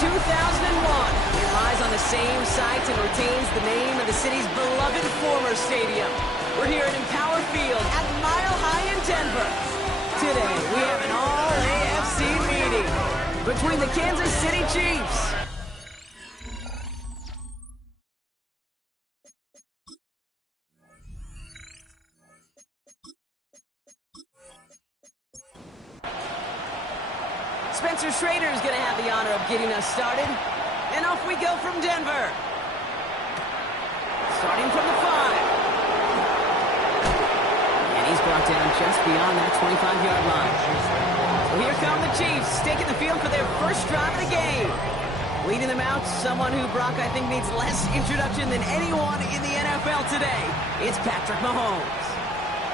2001, it lies on the same site and retains the name of the city's beloved former stadium. We're here at Empower Field at Mile High in Denver. Today, we have an all-AFC meeting between the Kansas City Chiefs Spencer Schrader is going to have the honor of getting us started. And off we go from Denver. Starting from the 5. And he's brought down just beyond that 25-yard line. So here come the Chiefs, taking the field for their first drive of the game. Leading them out, someone who, Brock, I think needs less introduction than anyone in the NFL today. It's Patrick Mahomes.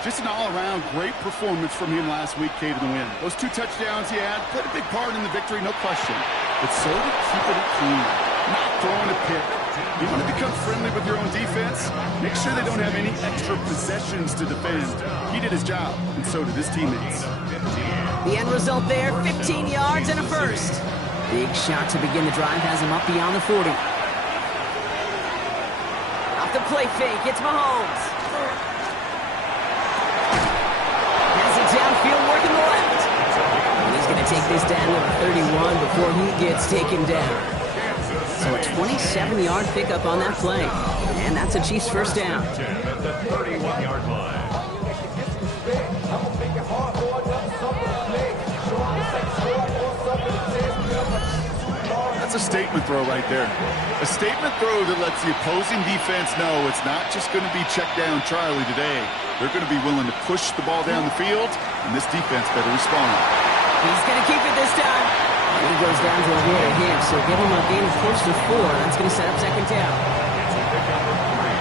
Just an all-around great performance from him last week, Kate, in the win. Those 2 touchdowns he had played a big part in the victory, no question. But so did keeping it clean, not throwing a pick. You want to become friendly with your own defense? Make sure they don't have any extra possessions to defend. He did his job, and so did his teammates. The end result there, 15 yards and a first. Big shot to begin the drive has him up beyond the 40. Off the play fake, it's Mahomes. Downfield working the left. And he's going to take this down with a 31 before he gets taken down. So a 27-yard pickup on that play. And that's a Chiefs first down. At the 31-yard line. That's a statement throw right there. A statement throw that lets the opposing defense know it's not just going to be check down Charlie today. They're going to be willing to push the ball down the field, and this defense better respond. He's going to keep it this time. And he goes down to a hit or hit, so give him a gain of close to 4. That's going to set up second down. It's a pickup of 3.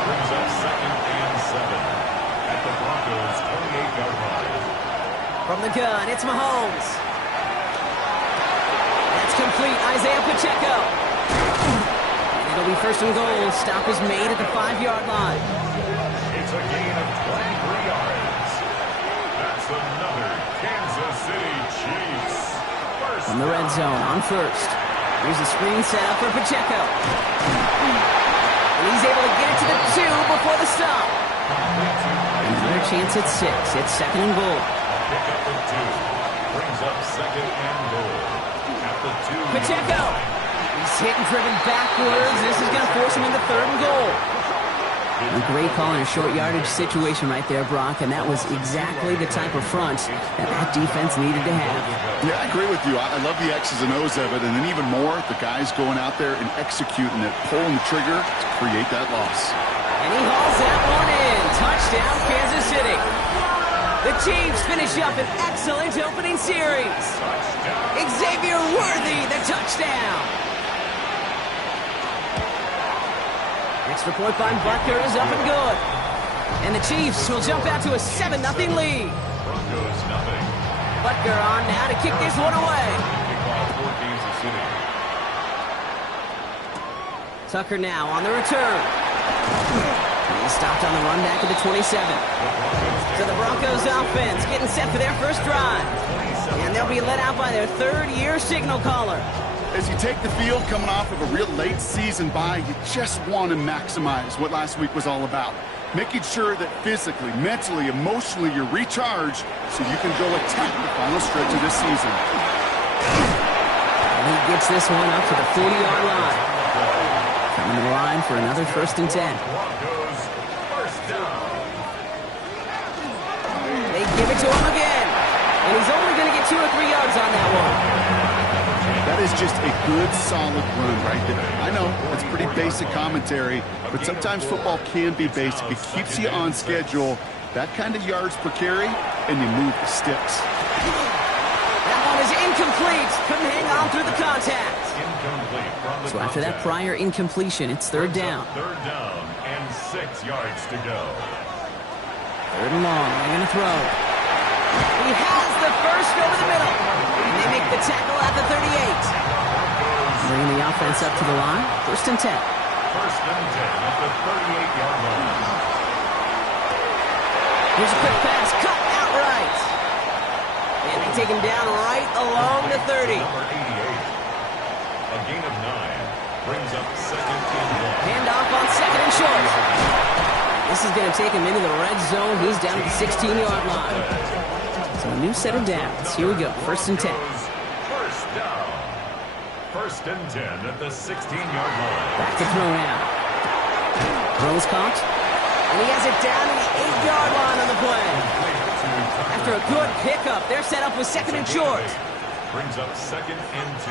Brings up second and 7 at the Broncos' 28-yard line. From the gun, it's Mahomes. That's complete. Isaiah Pacheco. And it'll be first and goal. Stop is made at the 5-yard line. It's a gain of 23 yards. That's another Kansas City Chiefs. From the red zone on first. Here's a screen set up for Pacheco. And he's able to get it to the 2 before the stop. Another chance at 6. It's second and goal. Pickup of 2. Brings up second and goal at the 2. Pacheco. He's hit and driven backwards. This is going to force him into third and goal. A great call in a short yardage situation right there, Brock, and that was exactly the type of front that defense needed to have. Yeah, I agree with you. I love the X's and O's of it, and then even more, the guys going out there and executing it, pulling the trigger to create that loss. And he hauls that one in. Touchdown, Kansas City. The Chiefs finish up an excellent opening series. Xavier Worthy, the touchdown. Extra point by Butker is up and good. And the Chiefs will jump out to a 7-0 lead. Broncos nothing. Butker on now to kick this one away. Kickoff for Kansas City. Tucker now on the return. He's stopped on the run back at the 27. So the Broncos offense getting set for their first drive. And they'll be let out by their third-year signal caller. As you take the field coming off of a real late season bye, you just want to maximize what last week was all about. Making sure that physically, mentally, emotionally you're recharged so you can go attack the final stretch of this season. And he gets this one up to the 40-yard line. Coming to the line for another first and 10. Broncos first down. They give it to him again. And he's only going to get 2 or 3 yards on that one. That is just a good, solid run right there. I know, it's pretty basic commentary, but sometimes football can be basic. It keeps you on schedule, that kind of yards per carry, and you move the sticks. That one is incomplete. Couldn't hang on through the contact. Incomplete from the So after that prior incompletion, it's third down. Third down and 6 yards to go. Third and long. They're going to throw. He has the first over the middle. And they make the tackle at the 38. Bringing the offense up to the line. First and 10. First and 10 at the 38-yard line. Here's a quick pass. Cut outright. And they take him down right along the 30. Number 88. A gain of 9 brings up second and 1. Handoff on second and short. This is going to take him into the red zone. He's down at the 16-yard line. So a new set of downs. Here we go. First and 10. First down. First and 10 at the 16-yard line. Back to throw now. Throws caught. And he has it down to the 8-yard line on the play. After a good pickup, they're set up with second and short. Brings up second and 2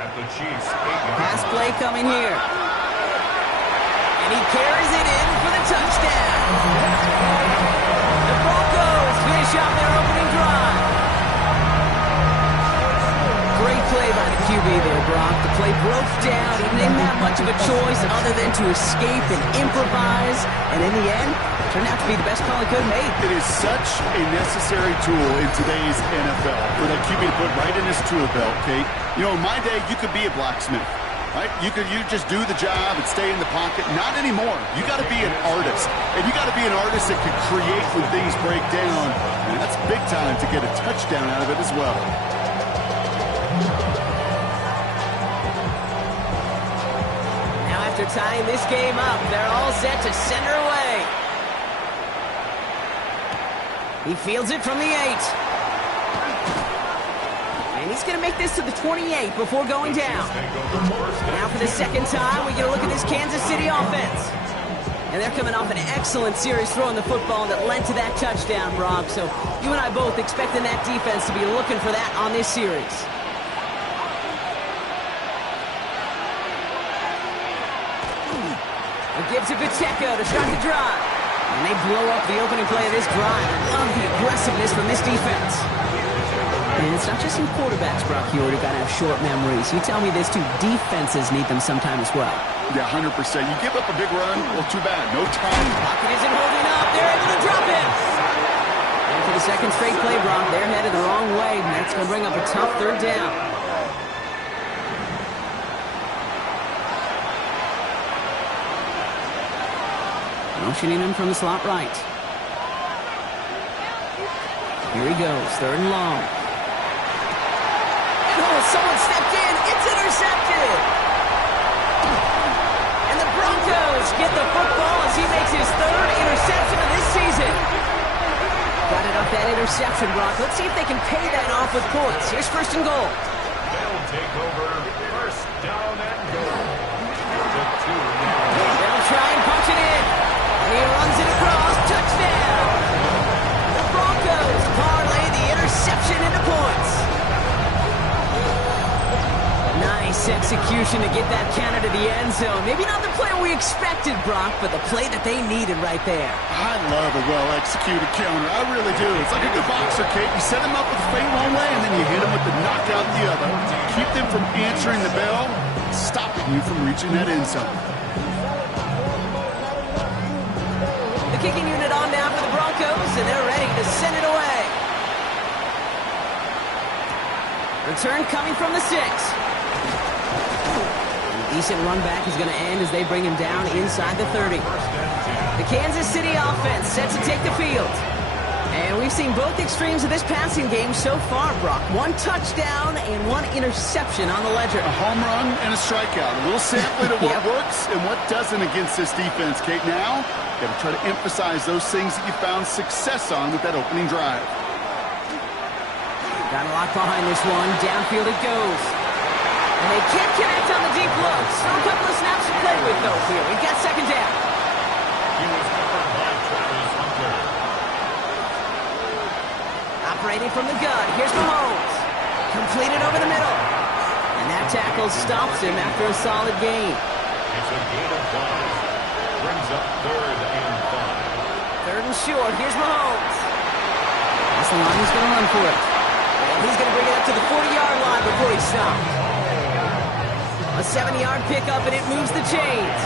at the Chiefs' 8-yard line. Pass play coming here. And he carries it in for the touchdown. The Broncos finish off their opening drive. Great play by the QB there, Brock. The play broke down. He didn't have much of a choice other than to escape and improvise. And in the end, it turned out to be the best call he could have made. It is such a necessary tool in today's NFL for that QB to put right in his tool belt, Kate. You know, in my day, you could be a blacksmith. Right? You just do the job and stay in the pocket. Not anymore. You got to be an artist. And you got to be an artist that can create when things break down. And that's big time to get a touchdown out of it as well. Now after tying this game up, they're all set to send her away. He fields it from the 8. And he's going to make this to the 28 before going down. Now for the second time, we get a look at this Kansas City offense. And they're coming off an excellent series throwing the football that led to that touchdown, Brock. So you and I both expecting that defense to be looking for that on this series. It gives it Pacheco to start the drive. And they blow up the opening play of this drive. I love the aggressiveness from this defense. And it's not just some quarterbacks, Brock Huard, who got to have short memories. You tell me this too, defenses need them sometime as well. Yeah, 100%. You give up a big run, well, too bad. No time. Pocket isn't holding up. They're able to drop it. And for the second straight play, Brock, they're headed the wrong way. And that's going to bring up a tough third down. Motioning him from the slot right. Here he goes, third and long. Oh, someone stepped in. It's intercepted. And the Broncos get the football as he makes his third interception of this season. Got it off that interception, Brock. Let's see if they can pay that off with points. Here's first and goal. They'll take over first down and goal. They'll try and punch it in. And he runs it across. Touchdown. The Broncos parlay the interception into points. Nice execution to get that counter to the end zone. Maybe not the play we expected, Brock, but the play that they needed right there. I love a well-executed counter. I really do. It's like a good boxer, Kate. You set them up with a feint one way, and then you hit them with the knockout the other. Keep them from answering the bell, stopping you from reaching that end zone. The kicking unit on now for the Broncos, and they're ready to send it away. Return coming from the 6. Decent run back is going to end as they bring him down inside the 30. The Kansas City offense set to take the field. And we've seen both extremes of this passing game so far, Brock. One touchdown and one interception on the ledger. A home run and a strikeout. A little sampling of what works and what doesn't against this defense, Kate. Now, got to try to emphasize those things that you found success on with that opening drive. Got a lot behind this one. Downfield it goes. And they can't connect on the deep look. Still a couple of snaps to play with, though, here. We've got second down. He was covered by Travis Hunter. Operating from the gun. Here's Mahomes. Completed over the middle. And that tackle stops him after a solid gain. It's a gain of 5. Brings up third and 5. Third and short. Here's Mahomes. That's the line he's going to run for it. And he's going to bring it up to the 40-yard line before he stops. A 70-yard pickup, and it moves the chains.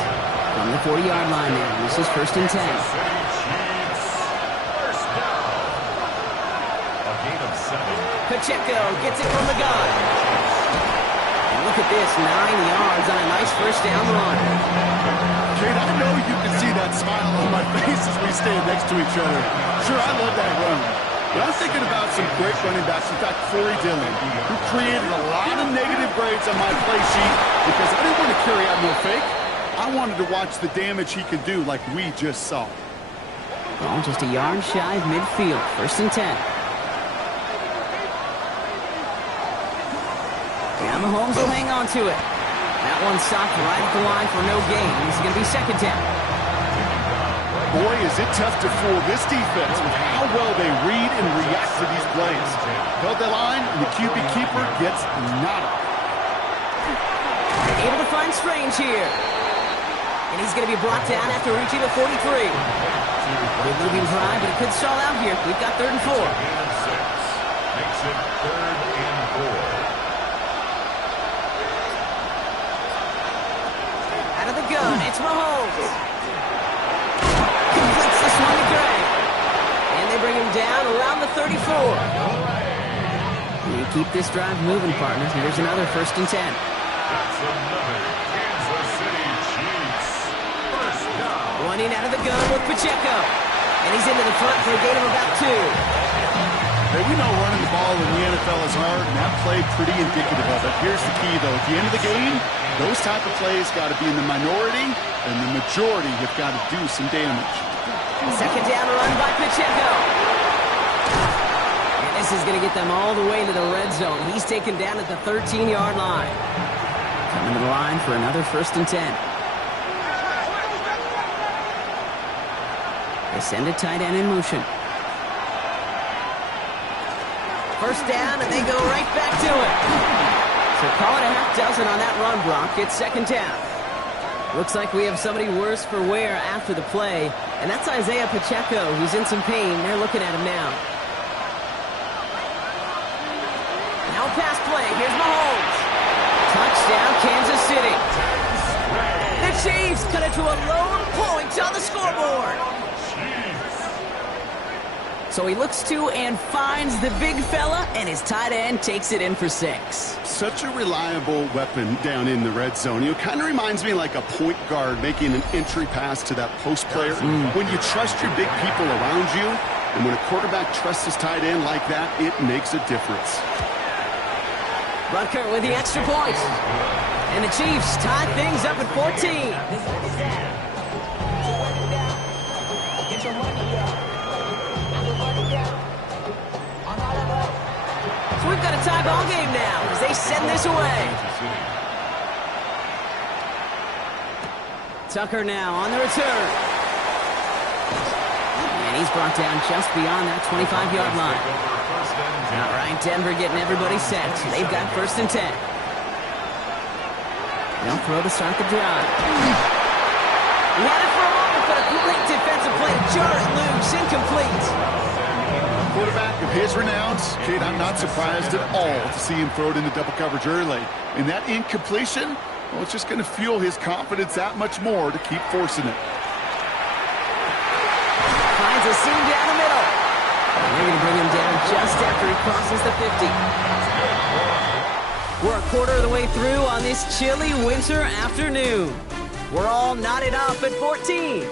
From the 40-yard line now. This is first and 10. First down. A gain of 7. Pacheco gets it from the gun. And look at this, 9 yards on a nice first down run. Kate, I know you can see that smile on my face as we stand next to each other. Sure, I love that run. But I'm thinking about some great running backs. In fact, Corey Dillon, who created a lot of negative grades on my play sheet because I didn't want to carry out no fake. I wanted to watch the damage he could do like we just saw. Ball just a yard shy of midfield. 1st and 10. Yeah, Mahomes will hang on to it. That one stopped right at the line for no gain. It's going to be 2nd down. Boy, is it tough to fool this defense with how well they read and react to these plays. Held the line, and the QB keeper gets nada. Able to find Strange here. And he's going to be brought down after reaching the 43. Good moving drive, but it could stall out here. We've got 3rd and 4. Gain of 6. Makes it 3rd and 4. Out of the gun, it's Mahomes. Completes the swing to Gray. And they bring him down around the 34. You keep this drive moving, partner. Here's another 1st and 10. That's another Kansas City Chiefs. 1st down. Running out of the gun with Pacheco. And he's into the front for a gain of about 2. Hey, we know running the ball in the NFL is hard, and that play pretty indicative of it. Here's the key, though. At the end of the game, those type of plays got to be in the minority, and the majority have got to do some damage. 2nd down run by Pacheco. And this is going to get them all the way to the red zone. He's taken down at the 13-yard line. Coming to the line for another 1st and 10. They send a tight end in motion. 1st down, and they go right back to it. So call it a half dozen on that run block. It's 2nd down. Looks like we have somebody worse for wear after the play, and that's Isaiah Pacheco, who's in some pain. They're looking at him now. Now a pass play. Here's Mahomes. Touchdown, Kansas City. The Chiefs cut it to a lone point on the scoreboard. So he looks to and finds the big fella, and his tight end takes it in for 6. Such a reliable weapon down in the red zone. It kind of reminds me like a point guard making an entry pass to that post player. When you trust your big people around you, and when a quarterback trusts his tight end like that, it makes a difference. Butker with the extra point. And the Chiefs tie things up at 14. So we've got a tie ball game now as they send this away. Tucker now on the return. And he's brought down just beyond that 25-yard line. All right, Denver getting everybody set. They've got 1st and 10. They'll throw to start the drive. He had it for a moment, but a great defensive play to jar it loose. Incomplete. Quarterback of his renowns, Kate, I'm not surprised at all to see him throw it into double coverage early. And that incompletion, well, it's just going to fuel his confidence that much more to keep forcing it. Finds a seam down the middle. And they're going to bring him down just after he crosses the 50. We're a quarter of the way through on this chilly winter afternoon. We're all knotted up at 14.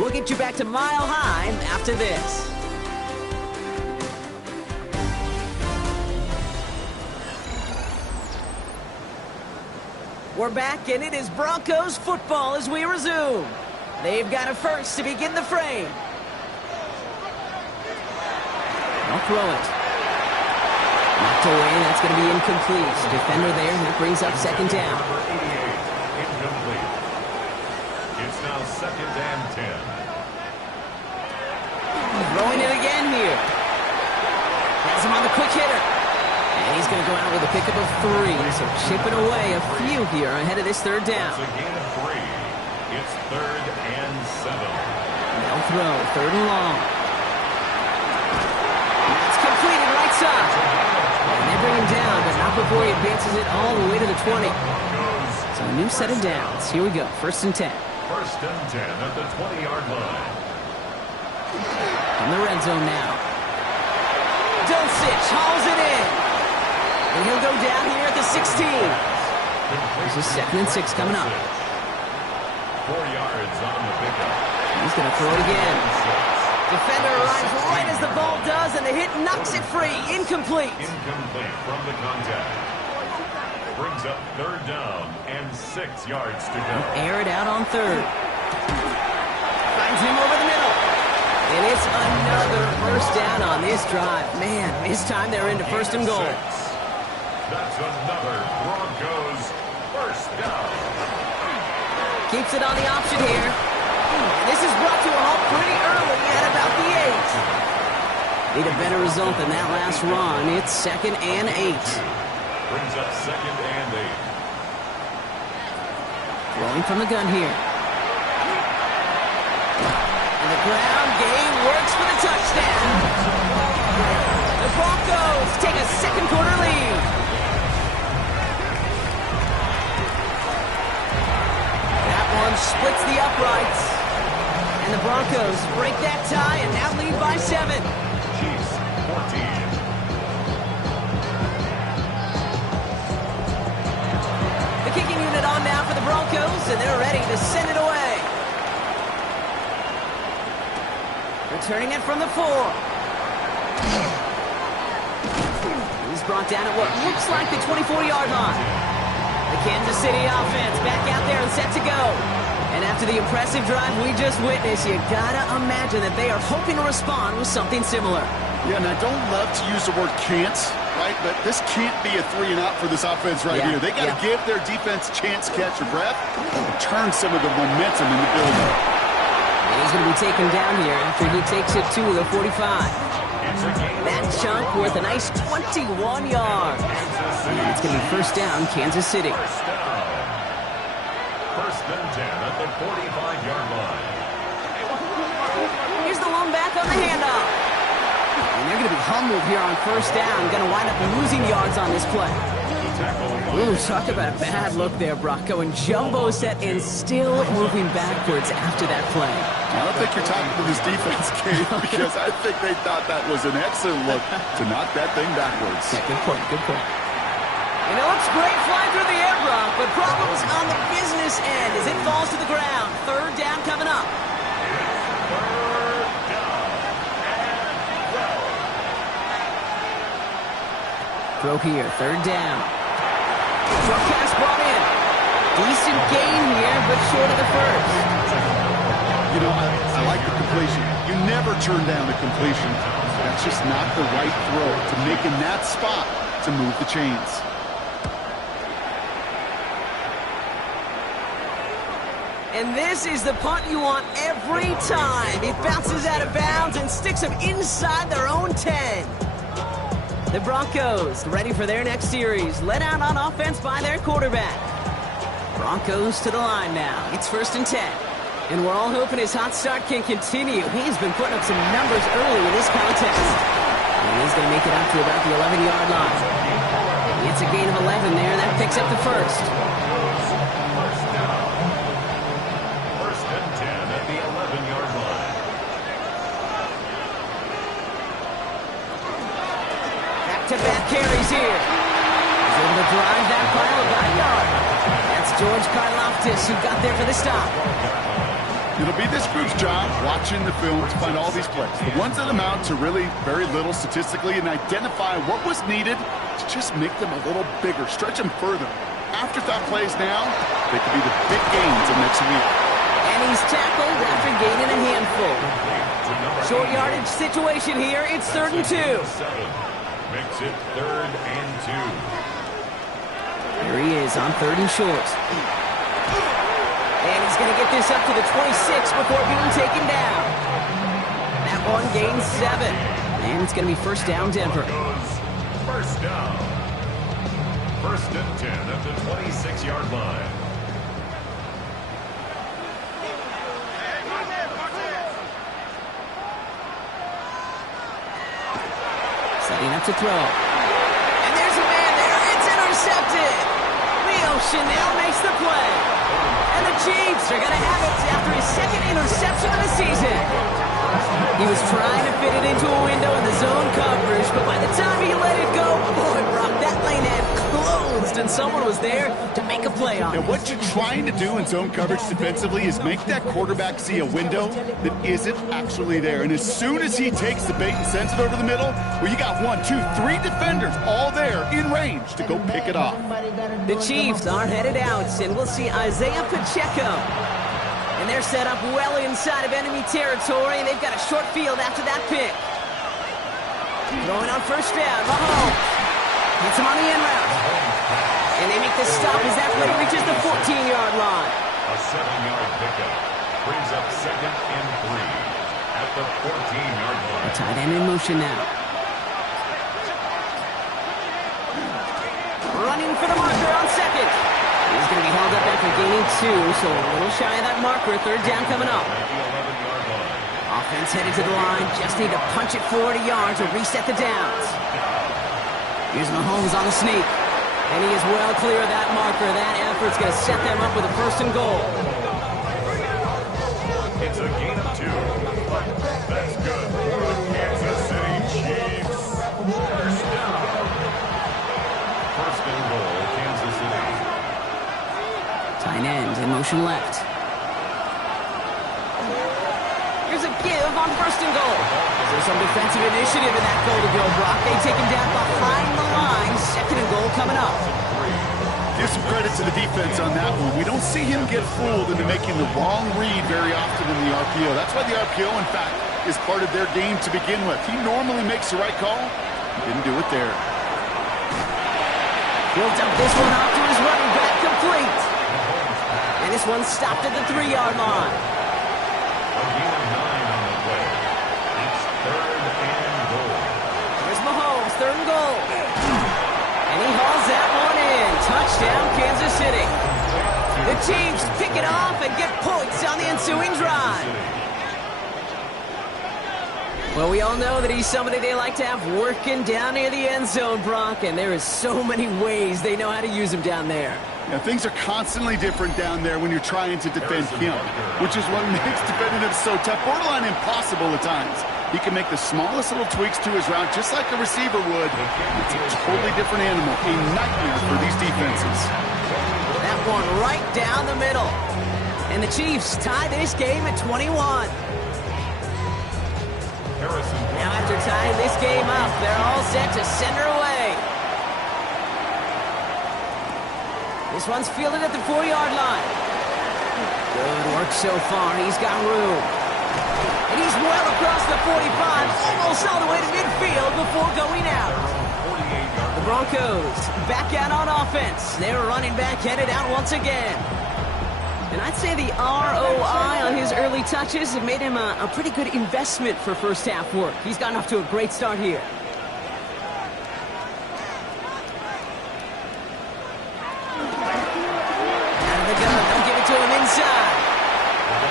We'll get you back to Mile High after this. We're back, and it is Broncos football as we resume. They've got a first to begin the frame. They'll throw it. Knocked away, that's going to be incomplete. Defender there, that brings up 2nd down. Incomplete. It's now 2nd and 10. Throwing it again here. Has him on the quick hitter. And he's going to go out with a pickup of 3, so chipping away a few here ahead of this 3rd down. It's a gain of 3. It's 3rd and 7. They'll throw, 3rd and long. That's completed right side. And they bring him down, but not before he advances it all the way to the 20. So a new set of downs. Here we go, 1st and 10. 1st and 10 at the 20-yard line. In the red zone now. Dulcich hauls it in. And he'll go down here at the 16. This is 2nd and 6 coming up. 4 yards on the pickup. He's going to throw it again. Defender arrives right as the ball does, and the hit knocks it free. Incomplete. Incomplete from the contact. Brings up third down and 6 yards to go. Air it out on third. Finds him over the middle. And it's another first down on this drive. Man, this time they're into first and goal. That's another Broncos first down. Keeps it on the option here. And this is brought to a halt pretty early at about the 8. Need a better result than that last run. It's 2nd and 8. Brings up 2nd and 8. Rolling from the gun here. And the ground game works for the touchdown. The Broncos take a second quarter lead. That one splits the uprights. And the Broncos break that tie and now lead by 7. Chiefs 14. The kicking unit on now for the Broncos, and they're ready to send it away. Returning it from the 4. He's brought down at what looks like the 24-yard line. The Kansas City offense back out there and set to go. And after the impressive drive we just witnessed, you gotta imagine that they are hoping to respond with something similar. Yeah, and I don't love to use the word can't, right? But this can't be a 3-and-out for this offense right here. They got to give their defense a chance to catch their breath and turn some of the momentum in the building. And he's going to be taken down here after he takes it to the 45. That chunk worth a nice 21 yards. And it's going to be first down, Kansas City. First and 10 at the 45-yard line. Here's the lone back on the handoff. And they're going to be humbled here on first down. Going to wind up losing yards on this play. Ooh, talk about a bad look there, Brocco. And jumbo set and still moving backwards after that play. I don't think you're talking to this defense, Kate, because I think they thought that was an excellent look to knock that thing backwards. Yeah, good point, good point. And it looks great flying through the air, Brock, but problems on the business end as it falls to the ground. Third down coming up. Throw here, third down. Short pass brought in. Decent gain here, but short of the first. You know, I like the completion. You never turn down the completion. That's just not the right throw to make in that spot to move the chains. And this is the punt you want every time. It bounces out of bounds and sticks them inside their own 10. The Broncos ready for their next series, led out on offense by their quarterback. Broncos to the line now. It's first and 10. And we're all hoping his hot start can continue. He's been putting up some numbers early in this contest. And he's going to make it up to about the 11-yard line. It's a gain of 11 there. That picks up the first. First and 10 at the 11-yard line. Back-to-back carries here. He's able to drive that pile about a yard. That's George Karlaftis who got there for the stop. It'll be this group's job watching the film to find all these plays. The ones that amount to really very little statistically and identify what was needed to just make them a little bigger, stretch them further. Afterthought plays now, they could be the big gains of next week. And he's tackled after gaining a handful. Short yardage situation here. It's third and 2. Makes it third and 2. Here he is on third and short. And he's going to get this up to the 26 before being taken down. That one gains 7. And it's going to be first down, Denver. First down. First and 10 at the 26-yard line. Setting up to throw. And there's a man there. It's intercepted. Leo Chanel makes the play. And the Chiefs are going to have it after his second interception of the season. He was trying to fit it into a window in the zone coverage, but by the time he let it go, boy, Brock, that lane had closed lost, and someone was there to make a play on it. And what you're trying to do in zone coverage defensively is make that quarterback see a window that isn't actually there. And as soon as he takes the bait and sends it over the middle, well, you got 1, 2, 3 defenders all there in range to go pick it off. The Chiefs are headed out, and we'll see Isaiah Pacheco. And they're set up well inside of enemy territory, and they've got a short field after that pick. Throwing on first down, Mahomes hits him on the end route. And they make the stop as that play reaches the 14-yard line. A 7-yard pickup brings up 2nd and 3 at the 14-yard line. Tight end in motion now. Running for the marker on second. He's going to be held up after gaining 2, so a little shy of that marker. Third down coming up. At the 11-yard line. Offense headed to the line. Just need to punch it 40 yards to reset the downs. Here's Mahomes on the sneak. And he is well clear of that marker. That effort's going to set them up with a 1st and goal. It's a gain of 2. That's good for the Kansas City Chiefs. First down. 1st and goal, Kansas City. Tight end in motion left. Here's a give on 1st and goal. So some defensive initiative in that goal to go, Brock. They take him down behind the line. 2nd and goal coming up. Give some credit to the defense on that one. We don't see him get fooled into making the wrong read very often in the RPO. That's why the RPO, in fact, is part of their game to begin with. He normally makes the right call. He didn't do it there. Built up this one off to his running back, complete. And this one stopped at the 3-yard line. A gain of 9 on the play. It's 3rd and goal. Here's Mahomes, 3rd and goal. And he hauls that one in. Touchdown, Kansas City. The Chiefs pick it off and get points on the ensuing drive. Well, we all know that he's somebody they like to have working down near the end zone, Brock, and there is so many ways they know how to use him down there. Yeah, things are constantly different down there when you're trying to defend him, which is what makes defending him so tough, borderline impossible at times. He can make the smallest little tweaks to his route, just like a receiver would. It's a totally different animal, a nightmare for these defenses. That one right down the middle. And the Chiefs tie this game at 21. Now after tying this game up, they're all set to send her away. This one's fielded at the 4-yard line. Good work so far. He's got room. And he's well across the 45, almost all the way to midfield before going out. The Broncos back out on offense. Their running back headed out once again. And I'd say the ROI on his early touches have made him a pretty good investment for first half work. He's gotten off to a great start here. Out of the gun, they'll give it to him inside.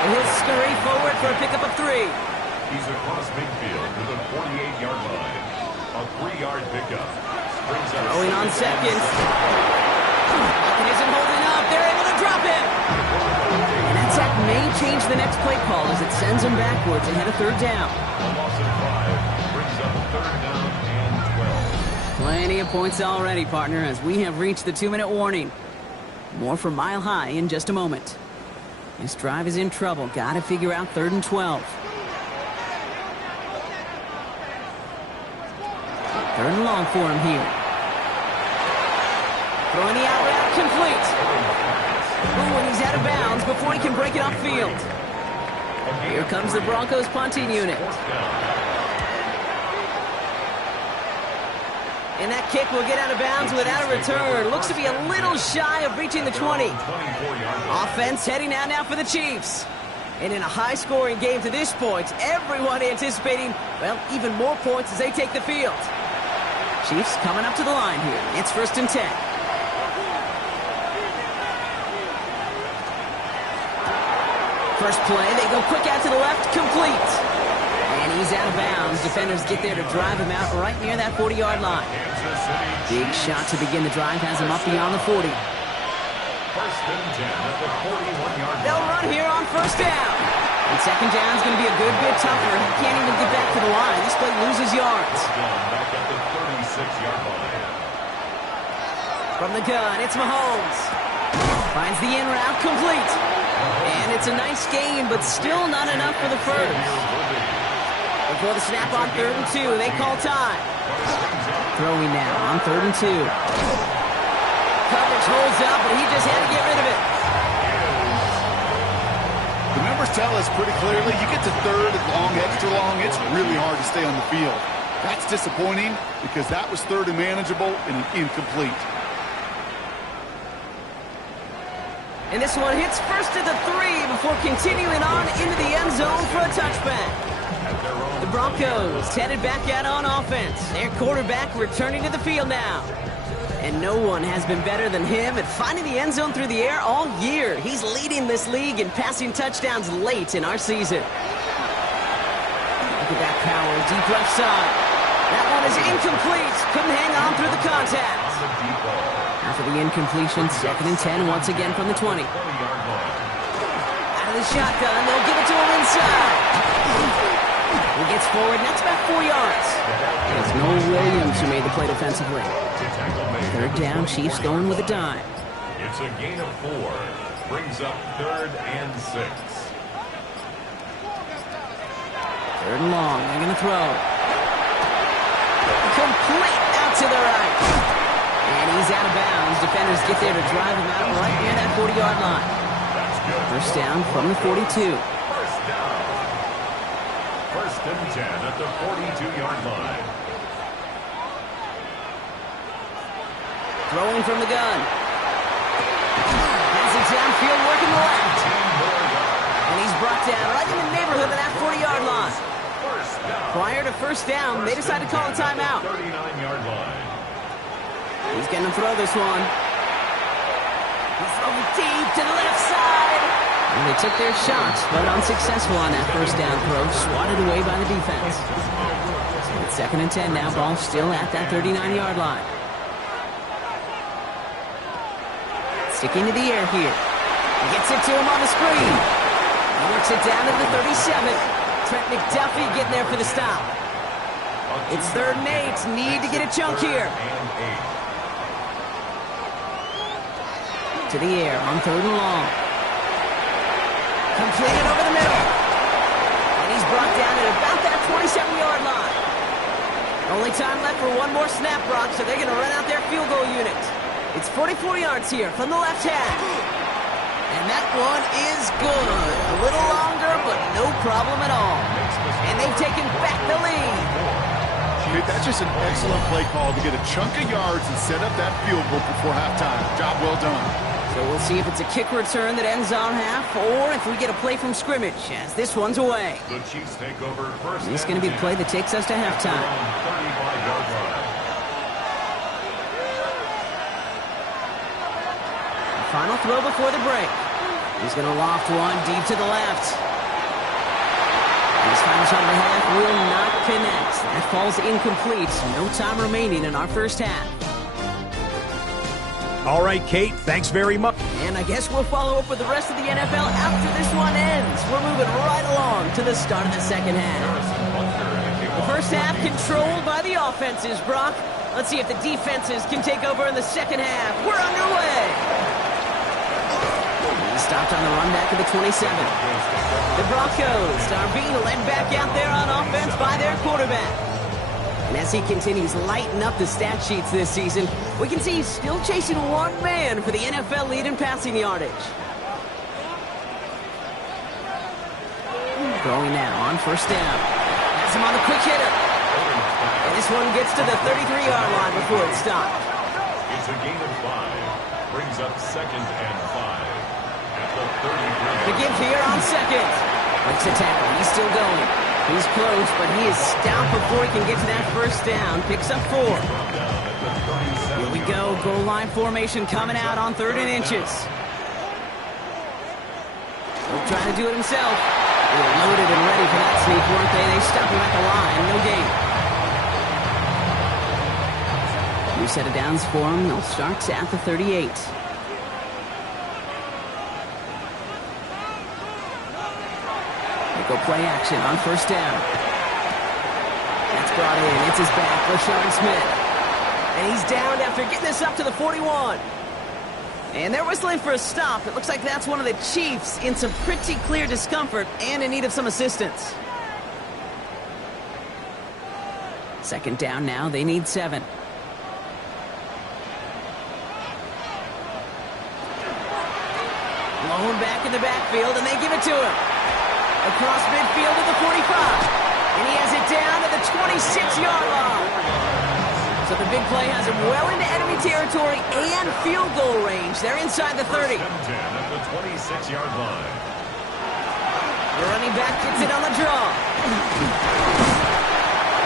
And he'll scurry forward for a pickup of 3. He's across midfield to the 48-yard line. A 3-yard pickup. Throwing on seconds. It isn't holding up. They're able to drop him. And that sack may change the next play call as it sends him backwards ahead of 3rd down. A loss of 5 brings up 3rd down and 12. Plenty of points already, partner, as we have reached the 2-minute warning. More from Mile High in just a moment. This drive is in trouble. Got to figure out 3rd and 12. 3rd and long for him here. Throwing the out route complete. Ooh, and he's out of bounds before he can break it off field. Here comes the Broncos punting unit. And that kick will get out of bounds without a return. Looks to be a little shy of reaching the 20. Offense heading out now for the Chiefs. And in a high-scoring game to this point, everyone anticipating, well, even more points as they take the field. Chiefs coming up to the line here. It's 1st and 10. First play, they go quick out to the left, complete. And he's out of bounds. Defenders get there to drive him out right near that 40-yard line. Big shot to begin the drive, has him up beyond the 40. 1st and 10 at the 41-yard line. They'll run here on 1st down. And 2nd down is going to be a good bit tougher. He can't even get back to the line. This play loses yards. Back at the 36-yard line. From the gun, it's Mahomes. Finds the in route complete. And it's a nice gain, but still not enough for the first. Before the snap on 3rd and 2, they call time. Throwing now on 3rd and 2. Coverage holds up, but he just had to get rid of it. The numbers tell us pretty clearly, you get to 3rd and long, extra long, it's really hard to stay on the field. That's disappointing because that was 3rd and manageable and an incomplete. And this one hits first at the 3 before continuing on into the end zone for a touchback. The Broncos headed back out on offense. Their quarterback returning to the field now. And no one has been better than him at finding the end zone through the air all year. He's leading this league in passing touchdowns late in our season. Look at that power, deep left side. That one is incomplete. Couldn't hang on through the contact. After the incompletion, 2nd and 10 once again from the 20. Out of the shotgun, they'll give it to him inside. He gets forward, and that's about 4 yards. It's Noel Williams who made the play defensively. 3rd down, Chiefs going with a dime. It's a gain of 4. Brings up 3rd and 6. 3rd and long, they're going to throw. Complete out to the right. And he's out of bounds. Defenders get there to drive him out right near that 40-yard line. First down from the 42. First down. 1st and 10 at the 42-yard line. Throwing from the gun. Has it downfield, working the left. And he's brought down right in the neighborhood of that 40-yard line. Prior to first down, they decided to call a timeout. 39-yard line. He's going to throw this one. He's throwing deep to the left side. And they took their shots, but unsuccessful on that first down throw. Swatted away by the defense. So it's 2nd and 10 now. Ball still at that 39-yard line. Sticking to the air here. He gets it to him on the screen. He works it down to the 37. Trent McDuffie getting there for the stop. It's 3rd and 8. Need to get a chunk here. To the air on 3rd and long. Completed over the middle. And he's brought down at about that 27-yard line. Only time left for one more snap, Brock, so they're going to run out their field goal unit. It's 44 yards here from the left half. And that one is good. A little longer, but no problem at all. And they've taken back the lead. That's just an excellent play call to get a chunk of yards and set up that field goal before halftime. Job well done. So we'll see if it's a kick return that ends on half or if we get a play from scrimmage as this one's away. The Chiefs take over first. This is going to be the play that takes us to halftime. 35-yard line. Final throw before the break. He's going to loft one deep to the left. His final shot of the half will not connect. That falls incomplete. No time remaining in our first half. All right, Kate, thanks very much. And I guess we'll follow up with the rest of the NFL after this one ends. We're moving right along to the start of the second half. The first half controlled by the offenses, Brock. Let's see if the defenses can take over in the second half. We're underway. He stopped on the run back of the 27. The Broncos are being led back out there on offense by their quarterback. And as he continues lighting up the stat sheets this season, we can see he's still chasing one man for the NFL lead in passing yardage. Throwing now on first down. Has him on the quick hitter. And this one gets to the 33-yard line before it's stopped. It's a gain of 5. Brings up 2nd and 5. At the 33. The give here on second. Breaks the tackle. He's still going. He's close, but he is stopped before he can get to that first down. Picks up 4. Here we go. Goal line formation coming out on 3rd and inches. He'll try to do it himself. They were loaded and ready for that sneak, weren't they? They stop him at the line. No gain. New set of downs for him. They'll start at the 38. Go play action on first down. That's brought in. It's his back. LaShawn Smith. And he's down after getting this up to the 41. And they're whistling for a stop. It looks like that's one of the Chiefs in some pretty clear discomfort and in need of some assistance. Second down now. They need 7. Blown back in the backfield, and they give it to him. Across midfield to the 45. And he has it down to the 26-yard line. So the big play has him well into enemy territory and field goal range. They're inside the 30. 10 at the 26-yard line. The running back gets it on the draw.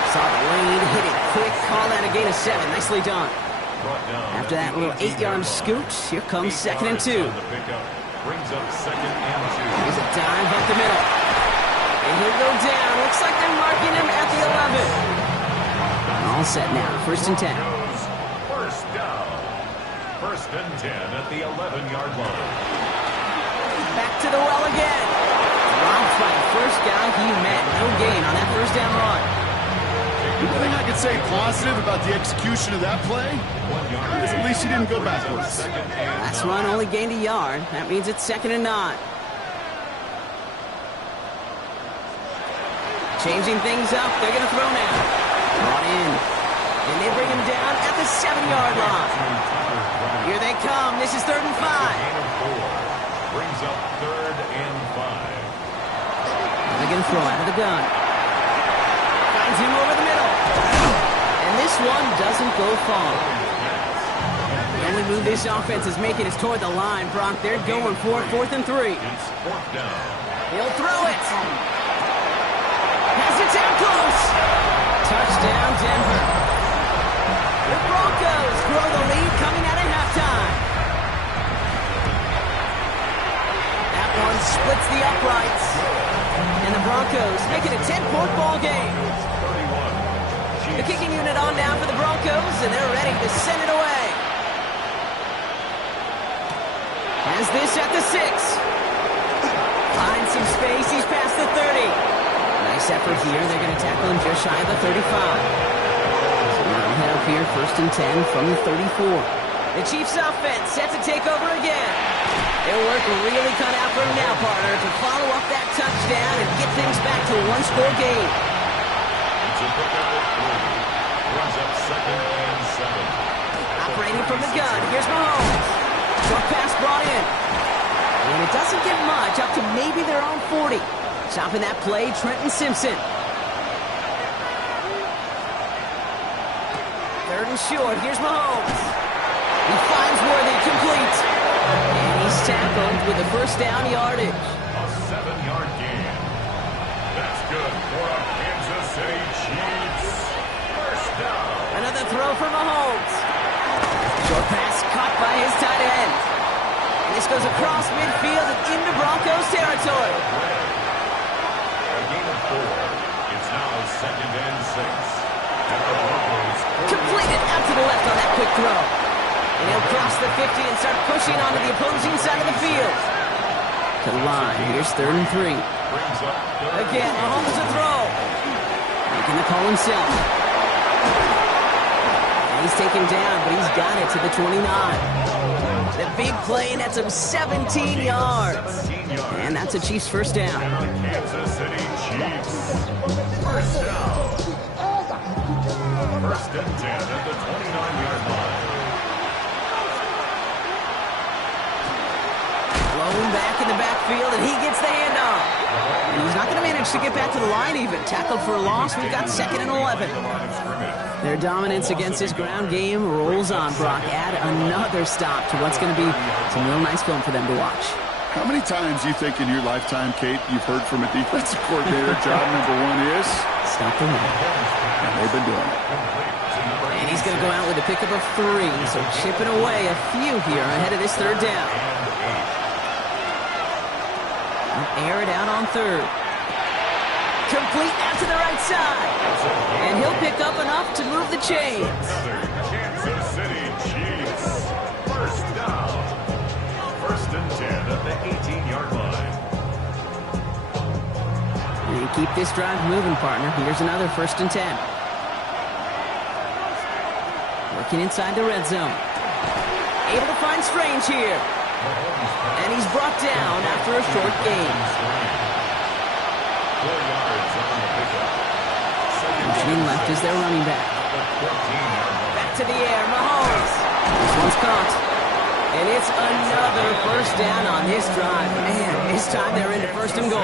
Saw the lane, hit it quick, call that a gain of 7. Nicely done. After that little 8-yard scoot, here comes 2nd and 2. Brings up 2nd and 2. Here's a dive up the middle. And he'll go down. Looks like they're marking him at the 11. All set now. 1st and 10. First down. 1st and 10 at the 11-yard line. Back to the well again. Robbed by the first guy he met. No gain on that 1st down run. Anything I could say positive about the execution of that play? Is at least he didn't go backwards. Last run only gained a yard. That means it's 2nd and 9. Changing things up. They're going to throw now. Brought in. And they bring him down at the 7-yard line. Here they come. This is 3rd and 5. Brings up 3rd and 5. They're going to throw out of the gun. Finds him over the middle. And this one doesn't go far. The only move this offense is making is toward the line, Brock. They're going for 4th and 3. It's 4th down. He'll throw it. Has it down close. Touchdown, Denver. The Broncos grow the lead coming out of halftime. That one splits the uprights. And the Broncos make it a 10-point ball game. The kicking unit on now for the Broncos, and they're ready to send it away. Has this at the 6. Finds some space. He's past the 30. Nice effort here. They're going to tackle him just shy of the 35. So we'll head up here, 1st and 10 from the 34. The Chiefs offense set to take over again. Their work really cut out for him now, partner, to follow up that touchdown and get things back to a one-score game. It's a pick up at 3. Runs up 2nd and 7. Operating from the gun. Here's Mahomes. Short pass brought in. And it doesn't get much, up to maybe their own 40. Stopping that play, Trenton Simpson. 3rd and short. Here's Mahomes. He finds Worthy, complete. And he's tackled with the 1st down yardage. A 7-yard gain. That's good for our Kansas City Chiefs. 1st down. Another throw for Mahomes. Short pass caught by his tight end. And this goes across midfield and into Broncos territory. A gain of 4. It's now 2nd and 6. And the Broncos Completed out to the left on that quick throw. And he'll cross the 50 and start pushing onto the opposing side of the field. To the line. Here's 3rd and 3. brings up 3rd. Again, Mahomes a throw. Making the call himself. And he's taken down, but he's got it to the 29. The big play, and that's him 17 yards. And that's a Chiefs 1st down. Kansas City Chiefs. 1st down. 1st and 10 at the 29-yard line. Blown back in the backfield, and he gets the handoff. And he's not going to manage to get back to the line even. Tackled for a loss. We've got 2nd and 11. Their dominance against his ground game rolls on, Brock. Add another stop to what's going to be some real nice film for them to watch. How many times do you think in your lifetime, Kate, you've heard from a defensive coordinator, job number 1 is? Stop the run. And they've been doing it. And he's going to go out with a pickup of 3, so chipping away a few here ahead of this 3rd down. Air it out on 3rd. Complete out to the right side. And he'll pick up enough to move the chains. Kansas City Chiefs. 1st down. 1st and 10 at the 18-yard line. And keep this drive moving, partner. Here's another 1st and 10. Working inside the red zone. Able to find Strange here. And he's brought down after a short gain. 4 yards on the pickup. Motioning left is their running back. Back to the air, Mahomes. This one's caught. And it's another first down on this drive. Man, this time they're into first and goal.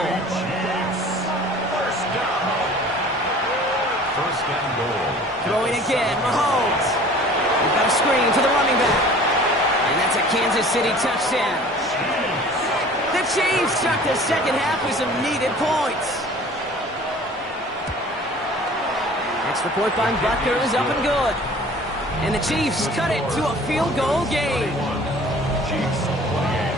First down. First and goal. Throwing again, Mahomes. We've got a screen to the running back. And that's a Kansas City touchdown. The Chiefs start the second half with some needed points. Extra point by Butker is up and good. And the Chiefs cut it to a field goal game. Chiefs 28.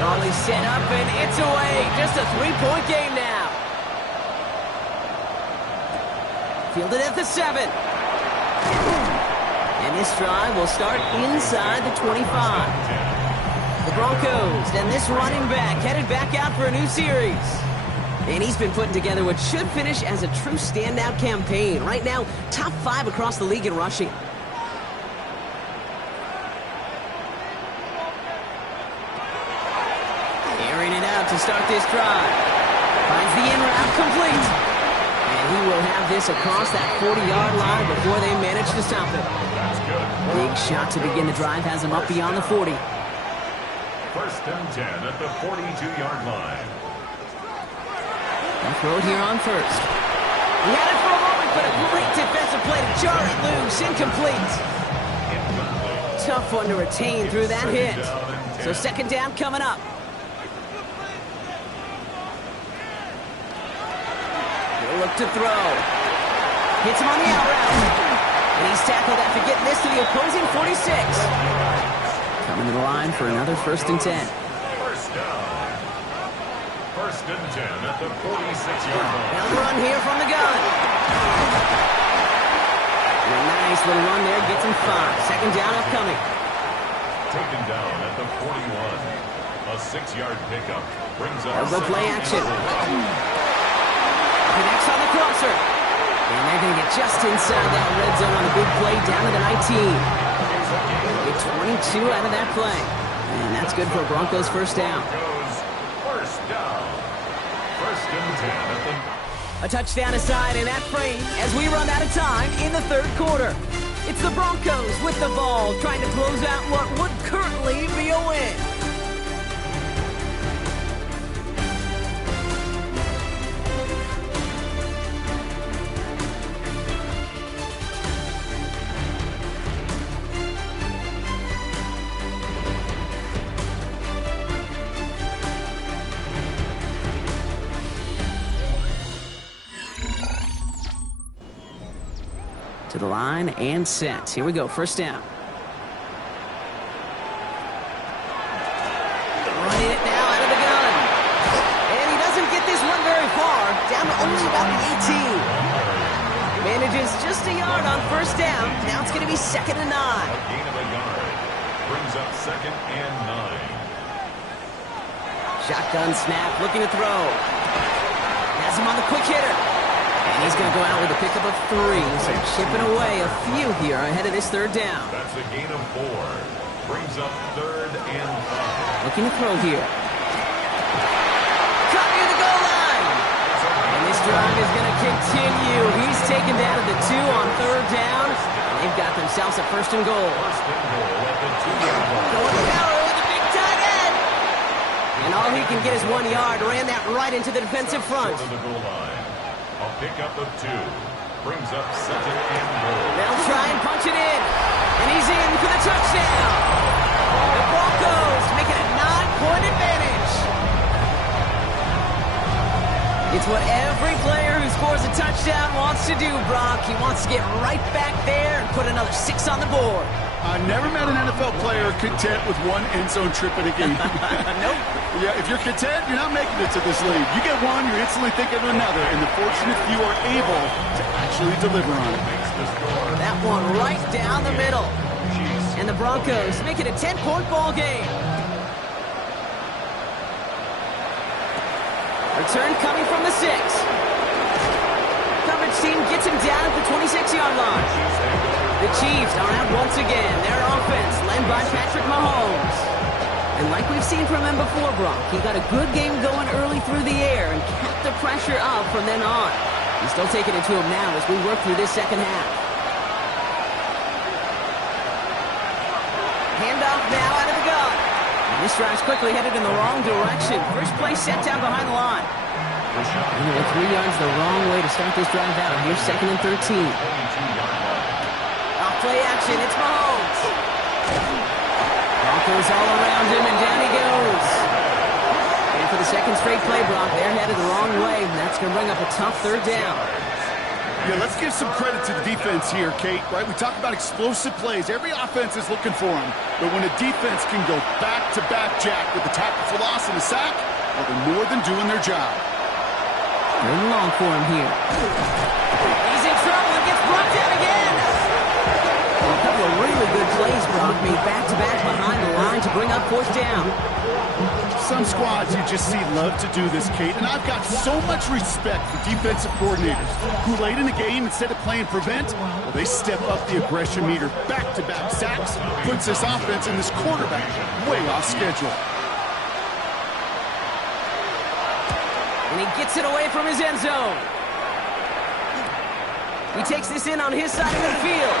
Gurley set up and it's away. Just a 3-point game now. Fielded at the 7. And this drive will start inside the 25. The Broncos and this running back headed back out for a new series. And he's been putting together what should finish as a true standout campaign. Right now, top 5 across the league in rushing. Airing it out to start this drive. Finds the in route complete. And he will have this across that 40-yard line before they manage to stop him. Big shot to begin the drive has him up beyond the 40. First and 10 at the 42-yard line. They'll throw it here on first. He had it for a moment, but a great defensive play to jar it loose. Incomplete. Tough one to retain through that hit. So second down coming up. He'll look to throw. Hits him on the out route. And he's tackled after getting this to the opposing 46. Coming to the line for another first and 10. First down. First and 10 at the 46-yard line. Now the run here from the gun. And a nice little run there gets him 5. Second down upcoming. Taken down at the 41. A 6-yard pickup brings up. They'll go play action. Connects on the crosser. And they're going to get just inside that red zone on the big play down to the 19. Get 22 out of that play. And that's good for Broncos first down. First down. First and 10 at the... A touchdown aside in that frame as we run out of time in the third quarter. It's the Broncos with the ball trying to close out what would currently be a win. To the line and set. Here we go, first down. Running it now out of the gun. And he doesn't get this one very far. Down to only about the 18. Manages just a yard on first down. Now it's going to be second and 9. Gain of a yard. Brings up second and 9. Shotgun snap, looking to throw. Has him on the quick hitter. And he's going to go out with a pickup of 3. So chipping away a few here ahead of this third down. That's a gain of 4. Brings up third and 5. Looking to throw here. Cut near the goal line. And this drive is going to continue. He's taken down at the 2 on third down. And they've got themselves a first and goal. First and goal at the 2-yard line. Going to power with the big tight end. And all he can get is 1 yard. Ran that right into the defensive front. Short of the goal line. A pickup of 2. Brings up second and goal. They'll try and punch it in. And he's in for the touchdown. The Broncos make it a 9-point advantage. It's what every player who scores a touchdown wants to do, Brock. He wants to get right back there and put another 6 on the board. I've never met an NFL player content with one end zone trip in a game. Nope. Yeah, if you're content, you're not making it to this league. You get one, you're instantly thinking of another, and the fortunate few are able to actually deliver on it. That one right down the middle. And the Broncos make it a 10-point ball game. Return coming from the 6. Coverage Chiefs team gets him down at the 26-yard line. The Chiefs are out once again. Their offense led by Patrick Mahomes. And like we've seen from him before, Brock, he got a good game going early through the air and kept the pressure up from then on. He's still taking it to him now as we work through this second half. Handoff now out of the gun. And this drive's quickly headed in the wrong direction. First play set down behind the line. And they went 3 yards the wrong way to start this drive out. Here's 2nd and 13. Off play action, it's Mahomes. Broncos all around him, and down he goes. And for the second straight play, Brock, they're headed the wrong way, and that's going to bring up a tough 3rd down. Yeah, let's give some credit to the defense here, Kate, right? We talk about explosive plays. Every offense is looking for them. But when a defense can go back-to-back, Jack, with the tackle for loss and a sack, well, they're more than doing their job. Going long for him here. He's in trouble and gets brought down again. A couple of really good plays, Brock, made back-to-back behind the line to bring up 4th down. Some squads you just see love to do this, Kate, and I've got so much respect for defensive coordinators who late in the game, instead of playing prevent, well, they step up the aggression meter. Back-to-back sacks puts this offense and this quarterback way off schedule. And he gets it away from his end zone. He takes this in on his side of the field.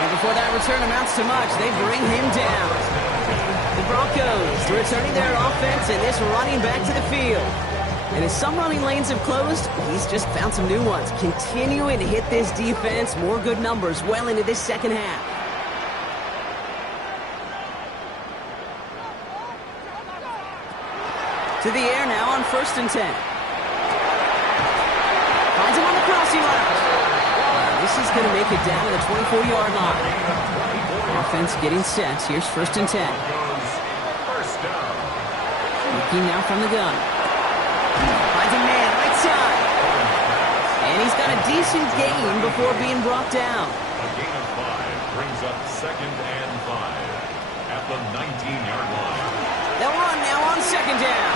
And before that return amounts to much, they bring him down. The Broncos returning their offense and this running back to the field. And as some running lanes have closed, he's just found some new ones. Continuing to hit this defense, more good numbers well into this second half. To the air now on 1st and 10. Finds him on the crossing route. This is going to make it down to the 24-yard line. Offense getting set. Here's 1st and 10. Looking now from the gun. Finds a man right side. And he's got a decent gain before being brought down. A gain of 5 brings up 2nd and 5 at the 19-yard line. They'll run now on 2nd down.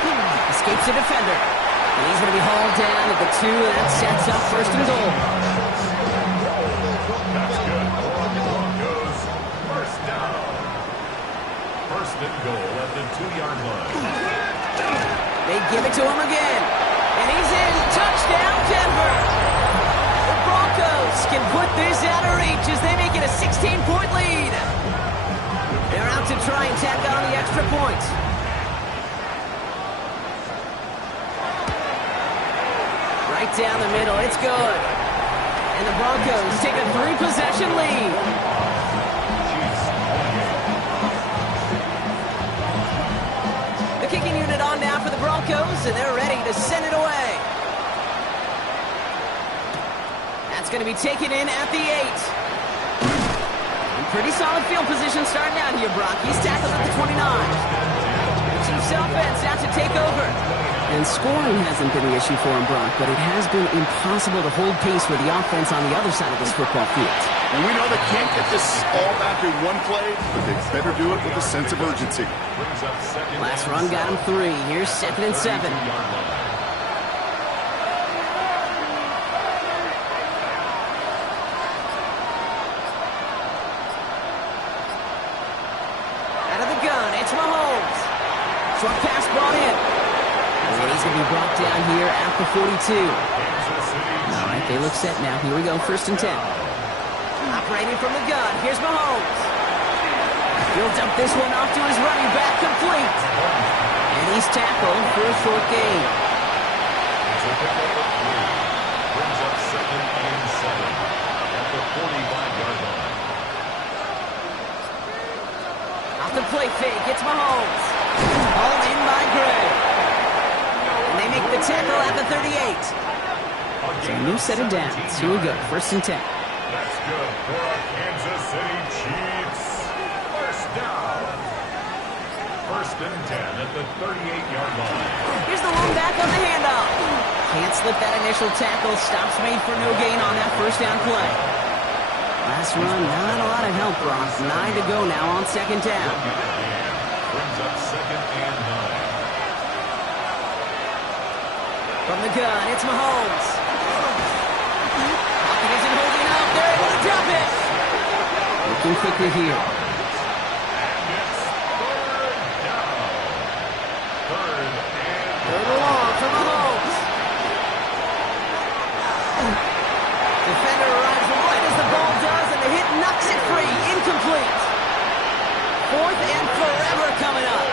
Escapes the defender. And he's going to be hauled down at the 2, and that sets up 1st and goal. That's good for the Broncos. 1st down. 1st and goal at the 2-yard line. They give it to him again. And he's in. Touchdown, Denver. The Broncos can put this out of reach as they make it a 16-point lead. They're out to try and tack on the extra point. Right down the middle. It's good. And the Broncos take a 3-possession lead. The kicking unit on now for the Broncos, and they're ready to send it away. That's going to be taken in at the 8. Pretty solid field position starting out here, Brock. He's tackled at the 29. The Chiefs offense out to take over. And scoring hasn't been an issue for him, Brock, but it has been impossible to hold pace with the offense on the other side of this football field. And we know they can't get this all back in one play, but they better do it with a sense of urgency. Last run got him 3. Here's 2nd and 7. Out of the gun, it's Mahomes. Short pass brought in. And he's going to be brought down here at the 42. All right, they look set now. Here we go, 1st and 10. Operating from the gun, here's Mahomes. He'll dump this one off to his running back, complete. And he's tackled for a short gain. Brings up 2nd and 7 at the 45-yard line. Off the play fake, it's Mahomes. Hauled in by Gray. And they make the tackle at the 38. So a new set of downs. Here we go, 1st and 10. That's good for our Kansas City Chiefs. 1st down. 1st and 10 at the 38-yard line. Here's the one back on the handoff. Can't slip that initial tackle. Stops made for no gain on that 1st down play. Last run, not a lot of help, Brock. 9 to go now on 2nd down. Brings up 2nd and 9. From the gun, it's Mahomes. able to drop it. Looking quickly here. Third and long for Mahomes. Defender arrives right as the ball does, and the hit knocks it free. Incomplete. Fourth and forever coming up.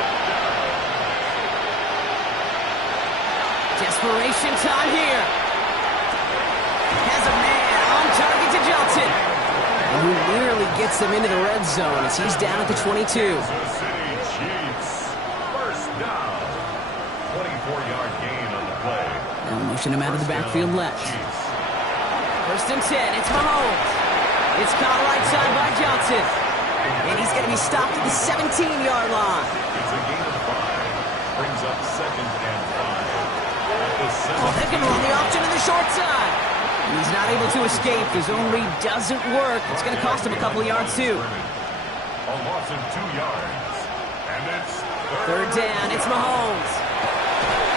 Desperation time here. Has a man on target to Johnson. And he nearly gets them into the red zone as he's down at the 22. Kansas City Chiefs. First down. 24-yard gain on the play. They'll motion him out of the backfield left. First and 10, it's Mahomes. It's caught right side by Johnson. And he's going to be stopped at the 17-yard line. It's a gain of 5. Brings up second and 5. Oh, they're going to run the option to the short side. He's not able to escape. His own read doesn't work. It's going to cost him a couple of yards, too. A loss of 2 yards. And it's Third down, it's Mahomes.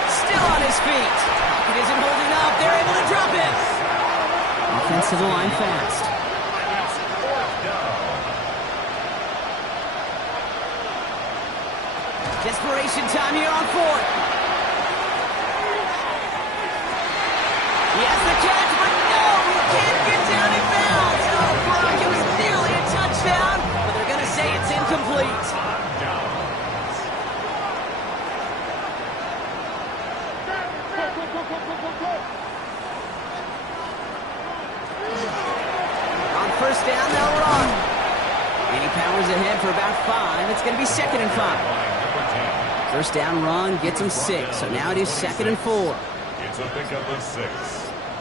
Still on his feet. It isn't holding up. They're able to drop it. Offense to the line fast. It's fourth down. Desperation time here on fourth. He has the catch, but no, he can't get down in bounds. Oh, Brock, it was nearly a touchdown, but they're going to say it's incomplete. On first down, they'll run. And he powers ahead for about 5. It's going to be second and 5. First down run gets him 6, so now it is second and 4. It's a pickup of 6.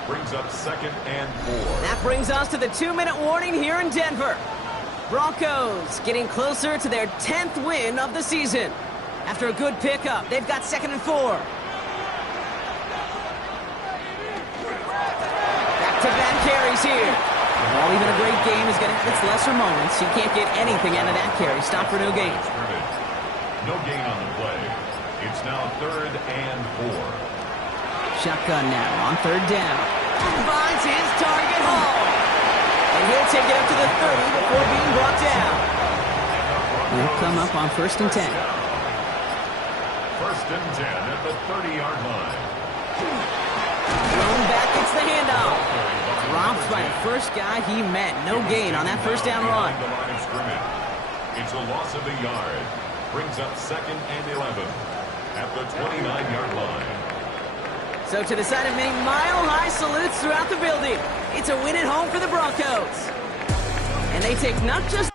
Brings up second and 4. That brings us to the 2-minute warning here in Denver. Broncos getting closer to their 10th win of the season. After a good pickup, they've got second and 4. Back-to-back carries here. While even a great game is going to have its lesser moments, he can't get anything out of that carry. Stop for no gain. No gain on the play. It's now third and 4. Shotgun now on third down. Finds his target home. And he'll take it up to the 30 before being brought down. He'll come up on first and 10. First and 10 at the 30-yard line. Thrown back gets the handoff. Dropped by the first guy he met. No gain on that first down run. The line of scrimmage. It's a loss of a yard. Brings up second and 11 at the 29-yard line. So to the side of many mile-high salutes throughout the building, it's a win at home for the Broncos. And they take not just